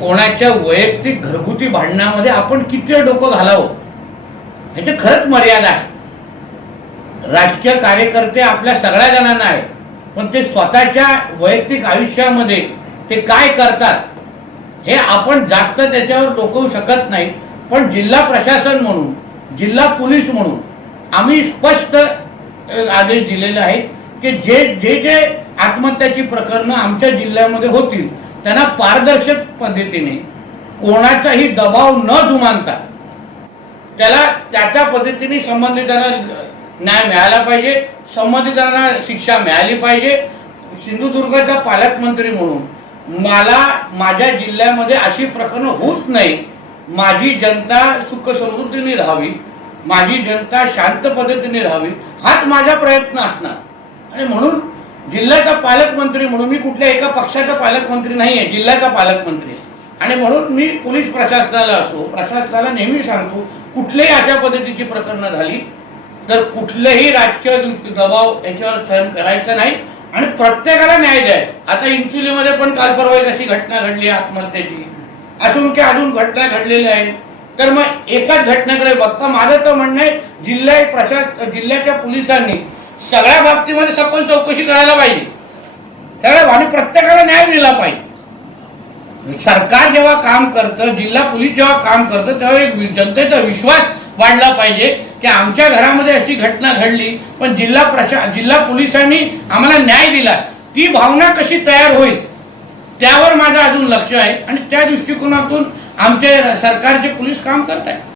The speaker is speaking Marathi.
कोणाच्या वैयक्तिक घरगुती भांडणामध्ये आपण किती डोकं घालावं ह्याची खरंच मर्यादा आहे. राजकीय कार्यकर्ते आपल्या सगळ्या जणांना आहे, पण ते स्वतःच्या वैयक्तिक आयुष्यामध्ये ते काय करतात हे आपण जास्त त्याच्यावर डोकवू शकत नाही. पण जिल्हा प्रशासन म्हणून, जिल्हा पोलीस म्हणून आम्ही स्पष्ट आदेश दिलेले आहेत की जे जे जे आत्महत्याची प्रकरणं आमच्या जिल्ह्यामध्ये होतील त्यांना पारदर्शक पद्धतीने कोणाचाही दबाव न जुमानता त्याला त्याच्या पद्धतीने संबंधितांना न्याय मिळाला पाहिजे, संबंधितांना शिक्षा मिळाली पाहिजे. सिंधुदुर्गाचा पालकमंत्री म्हणून मला माझ्या जिल्ह्यामध्ये अशी प्रकरणं होत नाही. माझी जनता सुख समृद्धीने राहावी, माझी जनता शांत पद्धतीने राहावी हाच माझा प्रयत्न असणार. आणि म्हणून जिल्ह्याचा पालकमंत्री म्हणून मी कुठल्या एका पक्षाचा पालकमंत्री नाही आहे, जिल्ह्याचा पालकमंत्री आहे. आणि म्हणून मी पोलीस प्रशासनाला नेहमी सांगतो, कुठल्याही अशा पद्धतीची प्रकरणं झाली तर कुठलेही राजकीय दबाव याच्यावर सहन करायचा नाही आणि प्रत्येकाला न्याय द्यायचा. आता इन्सुलीमध्ये पण काल परवा एक अशी घटना घडली आत्महत्येची, अजून घटना घडलेल्या आहेत. तर मग एकाच घटनेकडे बघता माझं तर म्हणणं आहे जिल्ह्याच्या पोलिसांनी सगळ्या बाबतीमध्ये सखोल चौकशी करायला पाहिजे आणि प्रत्येकाला न्याय दिला पाहिजे. सरकार जेव्हा काम करतं, जिल्हा पोलीस जेव्हा काम करतं तेव्हा एक जनतेचा विश्वास वाढला पाहिजे की आमच्या घरामध्ये अशी घटना घडली पण जिल्हा पोलिसांनी आम्हाला न्याय दिला. ती भावना कशी तयार होईल त्यावर माझं अजून लक्ष आहे आणि त्या दृष्टिकोनातून आमचे सरकारचे पोलीस काम करत आहेत.